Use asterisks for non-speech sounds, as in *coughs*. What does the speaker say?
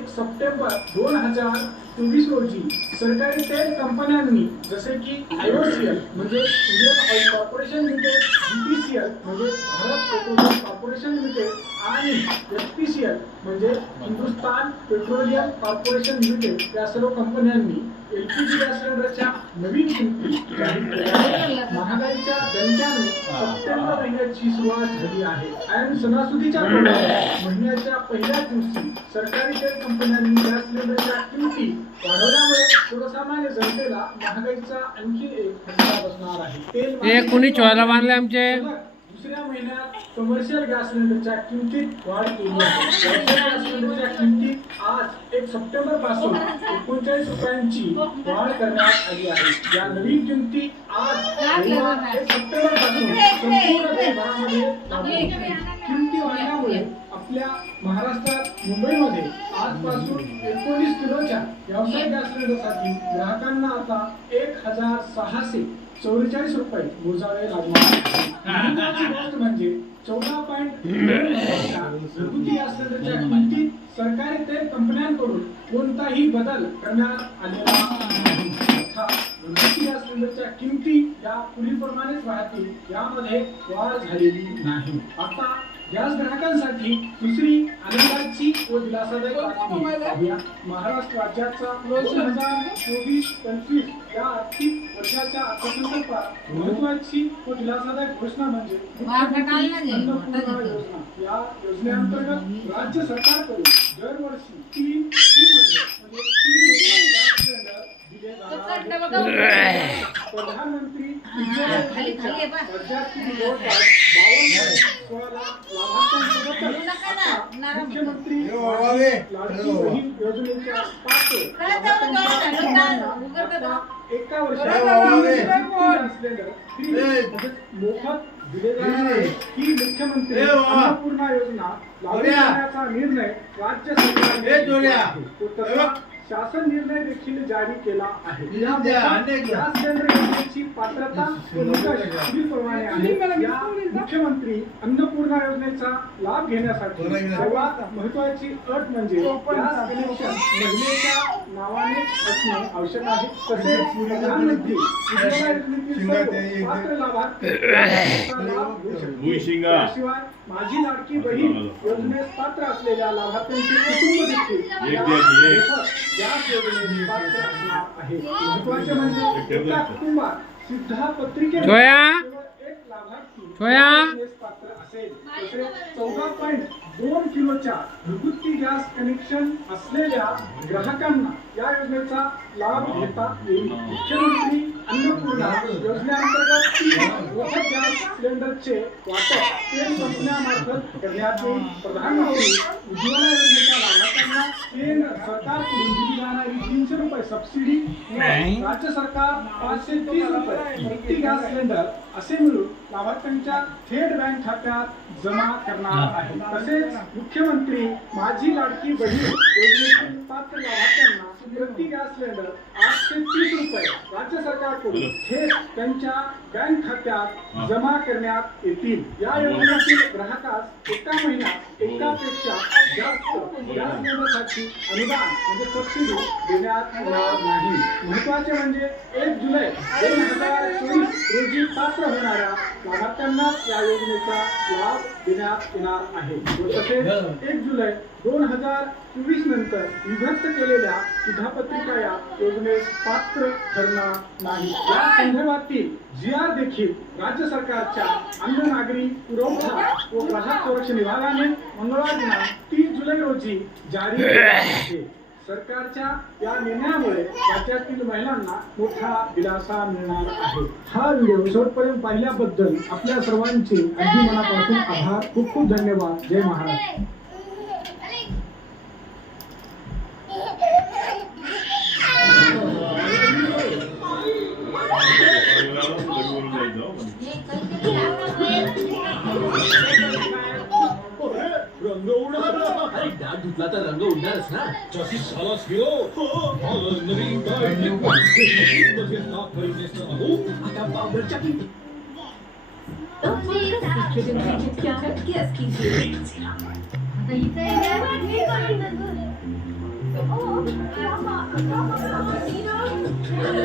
एक सप्टेंबर दोन हजार चोवीस रोजी सरकारी तेल कंपन्यांनी जसे की आयओसीएल म्हणजे Indian Oil Corporation Limited BPCL म्हणजे भारत पेट्रोलियम कॉर्पोरेशन लिमिटेड आणि एचपीसीएल म्हणजे हिंदुस्तान पेट्रोलियम कॉर्पोरेशन लिमिटेड या सर्व कंपन्यांनी एलपीजी सिलेंडरच्या नवीन किमती. *laughs* महागाईच्या दणक्याने सप्टेंबर महिन्याची सुरुवात झाली आहे. आणि सणासुदीच्या महिन्याच्या पहिल्या दिवशी सरकारी तेल कंपन्यांनी गॅस सिलेंडरच्या किमती वाढवल्यामुळे सर्वसामान्य जनतेला महागाईचा आणखी एक फटका बसणार आहे. तेल हे कुणी चोळायला बांधले आमचे? दुसऱ्या महिन्यात कमर्शियल गॅस सिलेंडरच्या किमतीत वाढ केली आहे. गॅस सिलेंडरच्या किमतीत आज एक सप्टेंबरपासून एकोणचाळीस रुपयांची वाढ करण्यात आली आहे. या नवीन किमती आज एक सप्टेंबरपासून संपूर्ण देशभरामध्ये लागू. किमती वाढल्यामुळे आपल्या महाराष्ट्रात मुंबईमध्ये आजपासून एकोणीस किलोच्या व्यावसायिक गॅस सिलेंडरसाठी ग्राहकांना आता एक हजार सहाशे चौवेचाळीस रुपये मोजावे लागणार गोष्ट म्हणजे चौदा पॉईंट घरगुती गॅस सिलेंडरच्या किमतीत सरकारी तेल कंपन्यांकडून कोणताही बदल करण्यात आलेला घरगुती गॅस सिलेंडरच्या किमती या पुढीलप्रमाणेच राहतील यामध्ये वाढ झालेली नाही. आता गॅस ग्राहकांसाठी दुसरी आनंदाची व दिलासादायक बातमी. महाराष्ट्र राज्याचा दोन हजार चोवीस पंचवीस या आर्थिक वर्षाच्या अर्थसंकल्पात महत्वाची व दिलासादायक घोषणा म्हणजे मुख्यमंत्री अन्नपूर्णा योजना. या योजनेअंतर्गत राज्य सरकारकडून दरवर्षी तीन मध्ये म्हणजे तीन दिले जाणार. प्रधानमंत्री एका वर्षात मोफत दिले जाणार. ही मुख्यमंत्री. अन्नपूर्णा योजना लागू. करण्याचा निर्णय राज्य सरकारने. शासन निर्णय देखील जारी केला आहे. गॅस सिलेंडर योजनेची पात्रता निकष आहे मुख्यमंत्री अन्नपूर्णा योजनेचा लाभ घेण्यासाठी. सर्वात महत्वाची अट म्हणजे महिलेच्या नावाने असणे आवश्यक आहे तसेच प्रधानमंत्री *coughs* याचा शकतील. भुईशिंगा. त्याशिवाय माझी लाडकी बहीण योजनेस पात्र असलेल्या लाभार्थ्यांचे कुटुंब देखील या एक द्या की एक. मोफत गॅस योजनेस पात्र असणार आहे महत्त्वाचे म्हणजे एका कुटुंबात सुद्धा पत्रिके सोया असेल. चौदा पॉईंट दोन किलोच्या घरगुती गॅस कनेक्शन असलेल्या ग्राहकांना या योजनेचा लाभ घेता येईल मुख्यमंत्री अन्नपूर्णा योजनेअंतर्गत मोफत गॅस सिलेंडरचे वाटप तेल कंपन्यामार्फत करण्यात येईल प्रधानमंत्री उज्ज्वला योजनेच्या लाभार्थ्यांना केंद्र सरकारकडून दिली जाणारी तीनशे रुपये सबसिडी राज्य सरकार पाचशे तीस रुपये प्रति गॅस सिलेंडर असे मिळून लाभार्थ्यांच्या थेट बँक खात्यात जमा करणार आहे तसेच मुख्यमंत्री माझी लाडकी बहीण योजनेतील पात्र लाभार्थ्यांना प्रति गॅस सिलेंडर आठशे तीस रुपये. राज्य सरकार सरकारकडून थेट त्यांच्या बँक खात्यात जमा करण्यात येतील. या योजनेतील ग्राहकास एका महिन्यात एकापेक्षा जास्त गॅस सिलेंडरसाठी अनुदान म्हणजे सबसिडी देण्यात येणार नाही. महत्त्वाचे म्हणजे एक जुलै दोन हजार चोवीस रोजी पात्र होणाऱ्या लाभार्थ्यांना या योजनेचा लाभ देण्यात येणार आहे. व तसेच एक जुलै दोन हजार चोवीस नंतर विभक्त केलेल्या शिधापत्रिका या योजनेस पात्र ठरणार नाही. या संदर्भातील जी आर देखील राज्य सरकारच्या अन्न नागरी पुरवठा व ग्राहक संरक्षण विभागाने मंगळवार दिनांक तीस जुलै रोजी जारी केला आहे. सरकारच्या या निर्णयामुळे राज्यातील महिलांना मोठा दिलासा मिळणार आहे. हा व्हिडिओ शेवटपर्यंत पाहिल्याबद्दल आपल्या सर्वांचे अगदी मनापासून आभार. खूप खूप धन्यवाद. जय महाराष्ट्र. हात धुतला तर रंग उडणारच ना जशी सालाच गेलो नवीन आता पावडरच्या किंमती Oh,